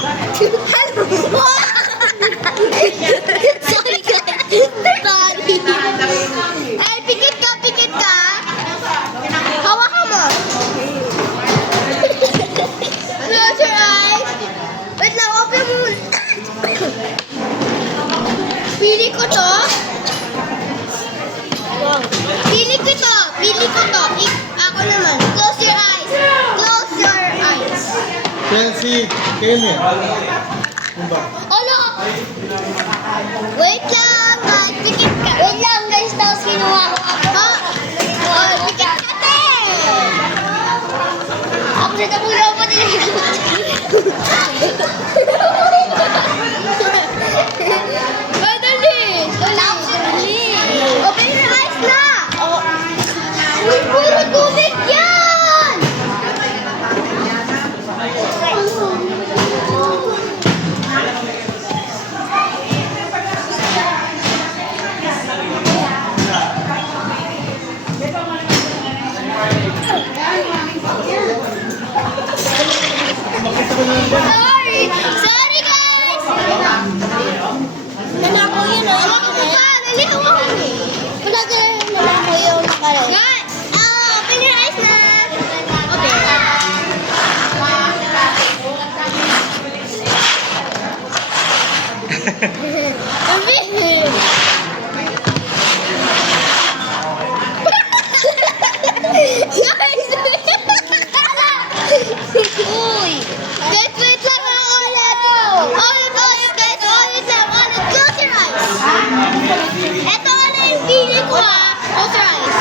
Hello! Sorry guys. Sorry. Ay, pikit ka, pikit ka. Hawakan mo. Close your eyes. Wait lang, open mo. Pili ko to. Pili ko to. Pili ko to. Ako naman. Close your eyes. Close your eyes. Chelsea, Kenny. Ano? Wait lang, guys. Pikit ka. Wait lang, guys. Tapos kinuha ko ako. Oh, pikit ka, te. Ako na muna ako Madali. Dali. Open your eyes na. Uy, puro tubig yan. Sorry! Sorry, guys! Nanako yun, oh. Nanako ka! Nalihaw ako. Nanako yung nakalay. Guys! Open your eyes na! Okay. Uy! Guys, wait lang ako ulit. Ulit, guys. Ulit lang. Ulit. Close your eyes. Ito na yung pili ko, ha. Close your eyes.